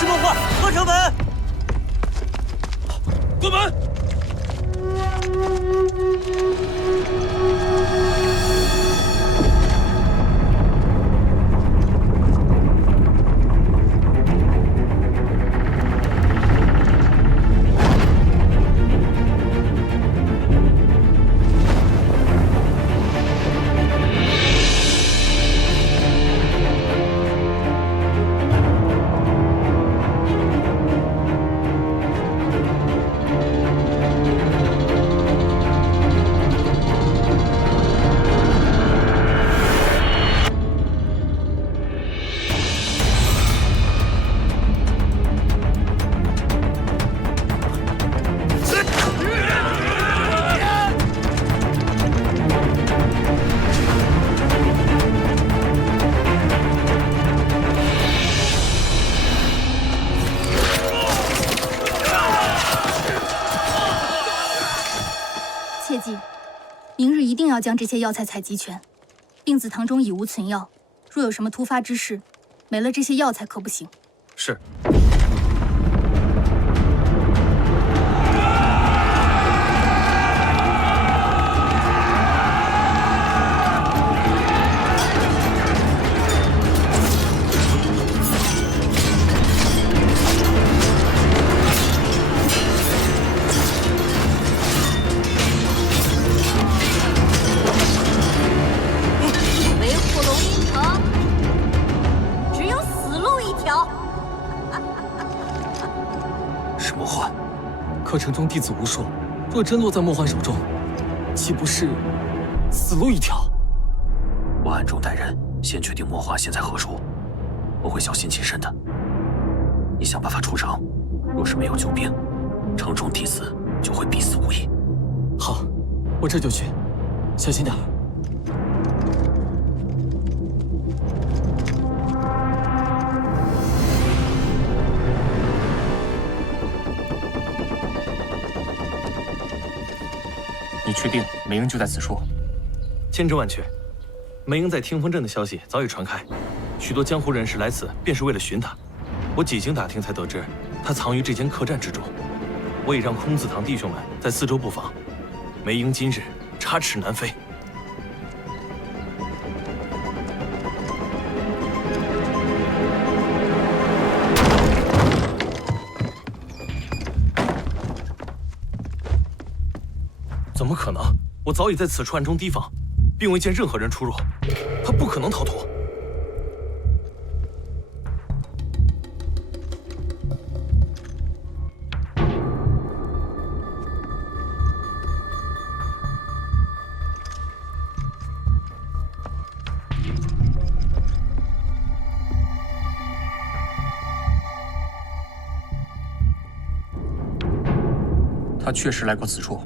石梦幻，关城门！明日一定要将这些药材采集全。病子堂中已无存药，若有什么突发之事，没了这些药材可不行。是。可城中弟子无数，若真落在墨幻手中，岂不是死路一条？我暗中带人，先确定墨幻现在何处，我会小心谨慎的。你想办法出城，若是没有救兵，城中弟子就会必死无疑。好，我这就去，小心点。你确定梅英就在此处？千真万确，梅英在听风镇的消息早已传开，许多江湖人士来此便是为了寻她。我几经打听才得知，她藏于这间客栈之中。我已让空字堂弟兄们在四周布防，梅英今日插翅难飞。么可能？我早已在此处暗中提防，并未见任何人出入，他不可能逃脱。他确实来过此处。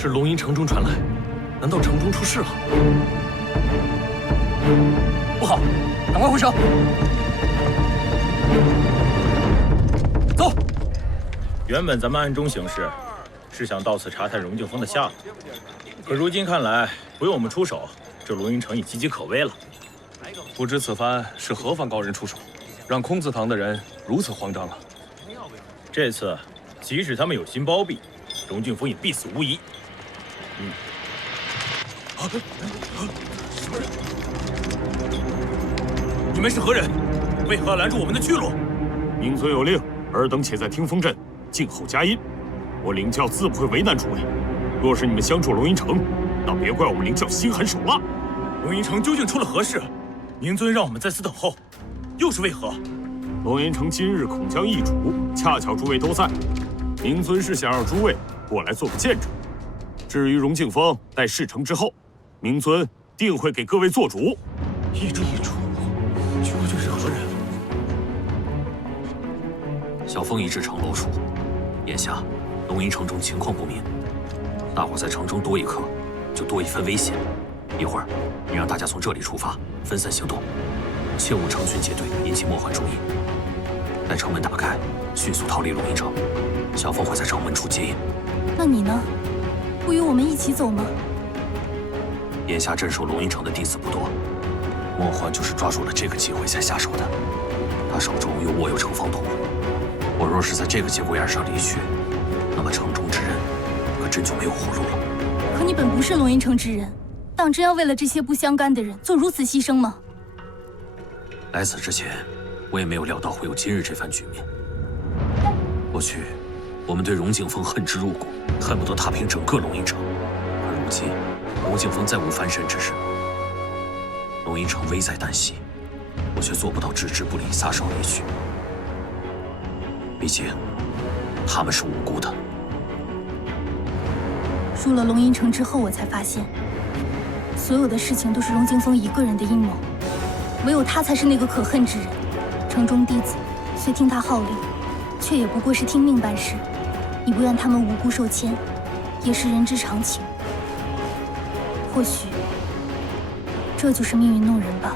是龙吟城中传来，难道城中出事了？不好，赶快回城！走。原本咱们暗中行事，是想到此查探荣俊峰的下落，可如今看来，不用我们出手，这龙吟城已岌岌可危了。不知此番是何方高人出手，让空字堂的人如此慌张了。这次，即使他们有心包庇，荣俊峰也必死无疑。嗯。你们是何人？为何要拦住我们的去路？明尊有令，尔等且在听风镇静候佳音。我凌教自不会为难诸位。若是你们相助龙吟城，那别怪我们凌教心狠手辣。龙吟城究竟出了何事？明尊让我们在此等候，又是为何？龙吟城今日恐将易主，恰巧诸位都在，明尊是想让诸位过来做个见证。至于荣敬风，待事成之后，明尊定会给各位做主。易主，易主，究竟是何人？小凤已至城楼处，眼下龙吟城中情况不明，大伙在城中多一刻，就多一分危险。一会儿，你让大家从这里出发，分散行动，切勿成群结队引起莫幻注意。待城门打开，迅速逃离龙吟城。小凤会在城门处接应。那你呢？不与我们一起走吗？眼下镇守龙吟城的弟子不多，莫焕就是抓住了这个机会才下手的。他手中又握有城防图，我若是在这个节骨眼上离去，那么城中之人可真就没有活路了。可你本不是龙吟城之人，当真要为了这些不相干的人做如此牺牲吗？来此之前，我也没有料到会有今日这番局面。过去，我们对荣景峰恨之入骨，恨不得踏平整个龙吟城。而如今，荣景峰再无翻身之日，龙吟城危在旦夕，我却做不到置之不理、撒手离去。毕竟，他们是无辜的。入了龙吟城之后，我才发现，所有的事情都是荣景峰一个人的阴谋，唯有他才是那个可恨之人。城中弟子虽听他号令，却也不过是听命办事。你不愿他们无辜受牵，也是人之常情。或许，这就是命运弄人吧。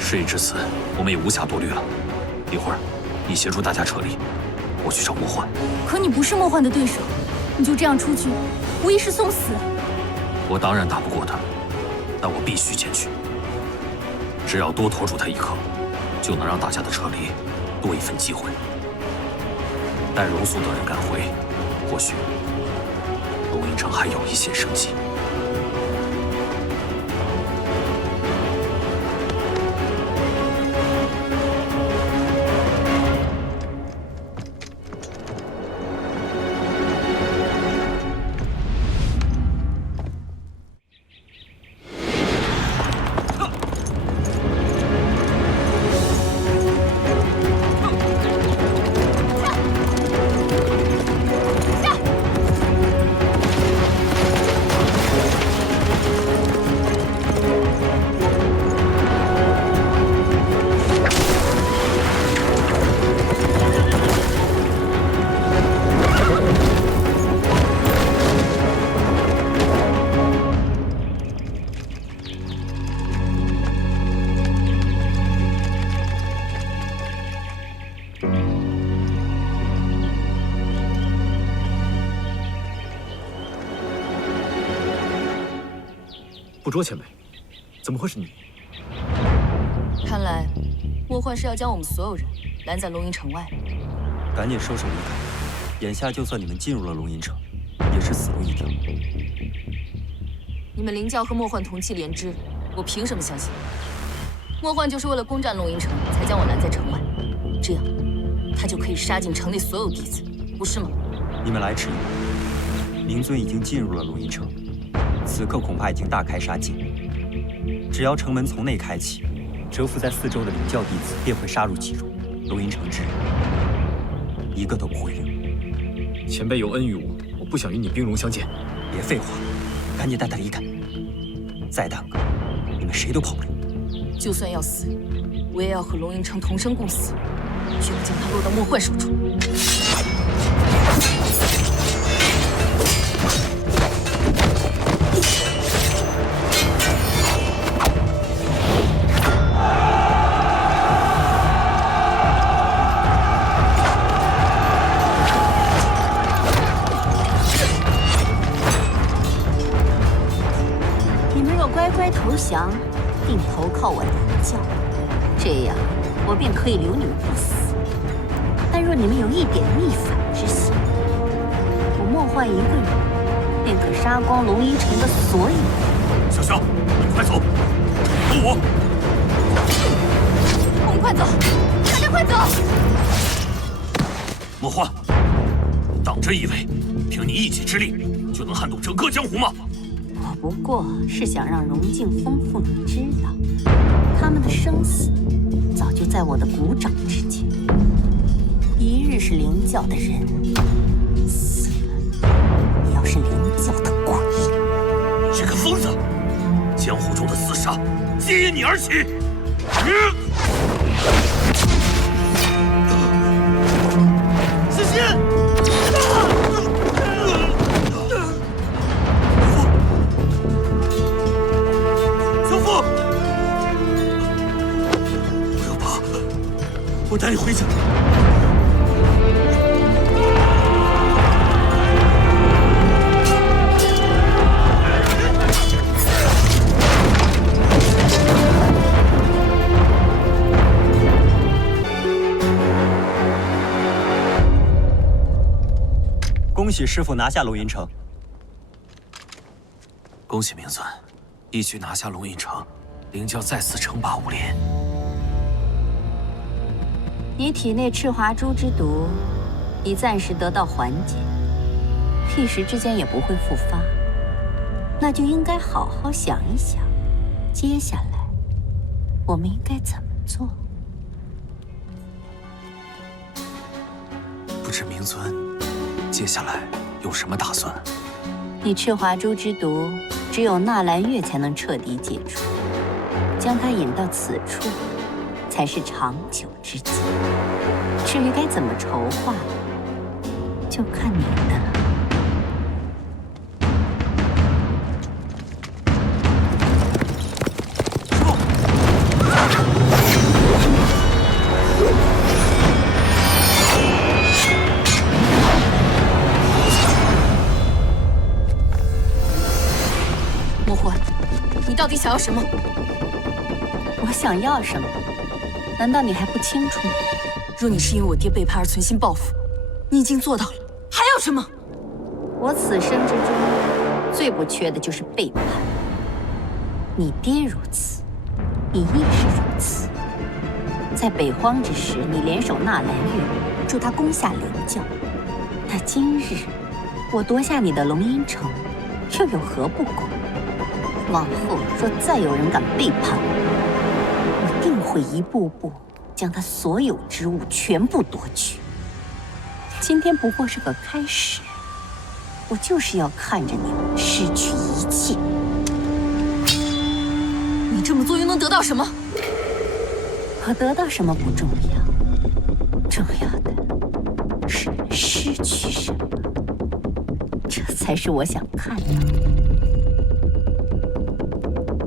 事已至此，我们也无暇多虑了。一会儿，你协助大家撤离，我去找莫幻。可你不是莫幻的对手，你就这样出去，无疑是送死。我当然打不过他，但我必须前去。只要多拖住他一刻，就能让大家的撤离多一份机会。待荣肃等人赶回，或许龙吟城还有一线生机。不捉前辈，怎么会是你？看来莫幻是要将我们所有人拦在龙吟城外。赶紧收手离开，眼下就算你们进入了龙吟城，也是死路一条。你们灵教和莫幻同气连枝，我凭什么相信？莫幻就是为了攻占龙吟城，才将我拦在城外，这样他就可以杀尽城内所有弟子，不是吗？你们来迟疑了，灵尊已经进入了龙吟城，此刻恐怕已经大开杀戒。只要城门从内开启，蛰伏在四周的灵教弟子便会杀入其中，龙吟城之人一个都不会留。前辈有恩于我，我不想与你兵戎相见。别废话，赶紧带他离开。再耽搁，你们谁都跑不了。就算要死，我也要和龙吟城同生共死，绝不将他落到莫幻手中。降，定投靠我南教，这样我便可以留你们不死。但若你们有一点逆反之心，我莫幻一个人便可杀光龙吟城的所有人。小萧，你快走，跟我。我们快走，大家快走！莫焕，当真以为凭你一己之力就能撼动整个江湖吗？不过是想让荣静丰父女知道，他们的生死早就在我的鼓掌之间。一日是灵教的人，死了也要是灵教的鬼。这个疯子，江湖中的厮杀皆因你而起。小心！带你回去。恭喜师傅拿下龙吟城！恭喜明尊，一举拿下龙吟城，灵教再次称霸武林。你体内赤华珠之毒已暂时得到缓解，一时之间也不会复发。那就应该好好想一想，接下来我们应该怎么做？不知明尊接下来有什么打算？你赤华珠之毒，只有纳兰月才能彻底解除，将它引到此处，才是长久之计。至于该怎么筹划，就看你的了。莫欢，你到底想要什么？我想要什么？难道你还不清楚？若你是因为我爹背叛而存心报复，你已经做到了，还要什么？我此生之中最不缺的就是背叛。你爹如此，你亦是如此。在北荒之时，你联手纳兰月，助他攻下灵教。那今日我夺下你的龙吟城，又有何不公？往后若再有人敢背叛我，我定会一步步将他所有之物全部夺取。今天不过是个开始，我就是要看着你们失去一切。你这么做又能得到什么？我得到什么不重要，重要的是失去什么，这才是我想看到的。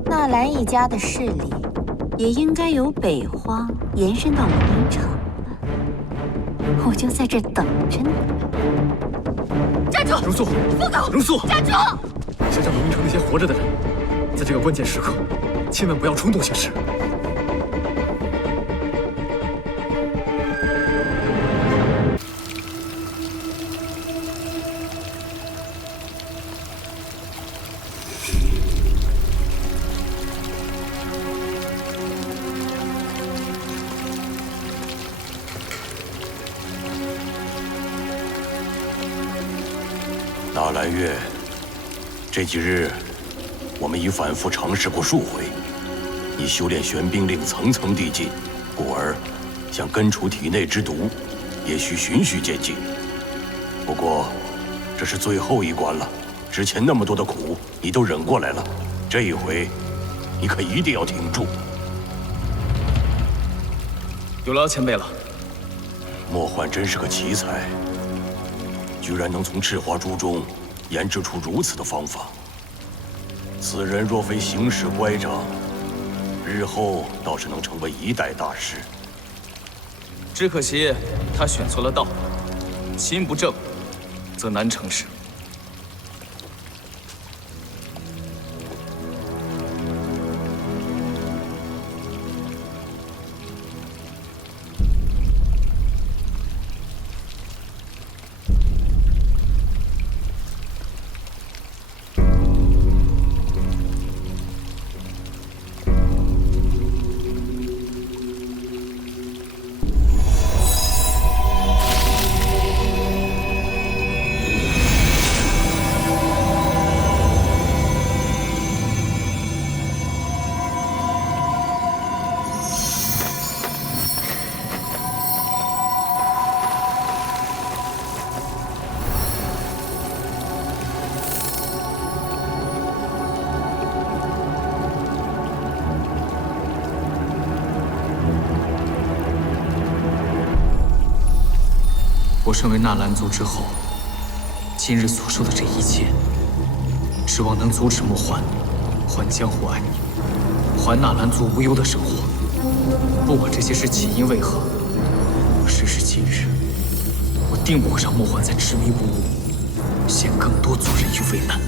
纳兰一家的势力也应该由北荒延伸到龙吟城了，我就在这等着你。站住！容素，住口！容素，站住！想想龙吟城那些活着的人，在这个关键时刻，千万不要冲动行事。纳兰月，这几日我们已反复尝试过数回，你修炼玄冰令层层递进，故而想根除体内之毒，也需循序渐进。不过，这是最后一关了，之前那么多的苦你都忍过来了，这一回，你可一定要挺住。有劳前辈了。莫幻真是个奇才，居然能从赤花珠中研制出如此的方法。此人若非行事乖张，日后倒是能成为一代大师。只可惜他选错了道，心不正，则难成事。我身为纳兰族之后，今日所受的这一切，指望能阻止魔幻，还江湖安宁，还纳兰族无忧的生活。不管这些事起因为何，时至今日，我定不会让魔幻再执迷不悟，陷更多族人于危难。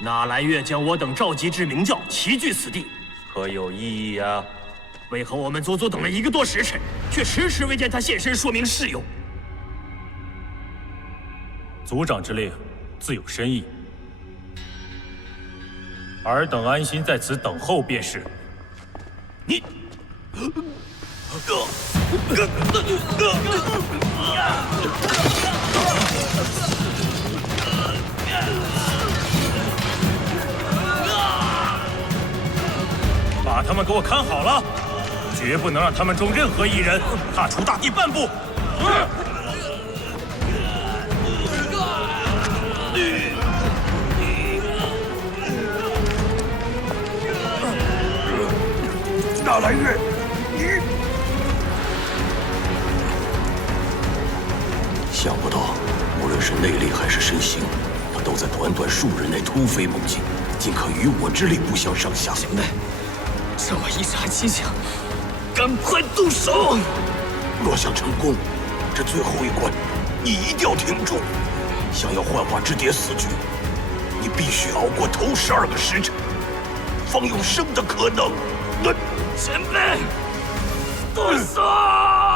纳兰月将我等召集至明教，齐聚此地，可有异议呀？为何我们足足等了一个多时辰，却迟迟未见他现身说明事由？族长之令，自有深意。尔等安心在此等候便是。你，把他们给我看好了，绝不能让他们中任何一人踏出大地半步。大蓝月，你想不到，无论是内力还是身形，他都在短短数日内突飞猛进，竟可与我之力不相上下。兄弟，这么一杀即将，赶快动手！若想成功，这最后一关，你一定要挺住。想要幻化之蝶死去，你必须熬过头十二个时辰，方有生的可能。那前辈，动手！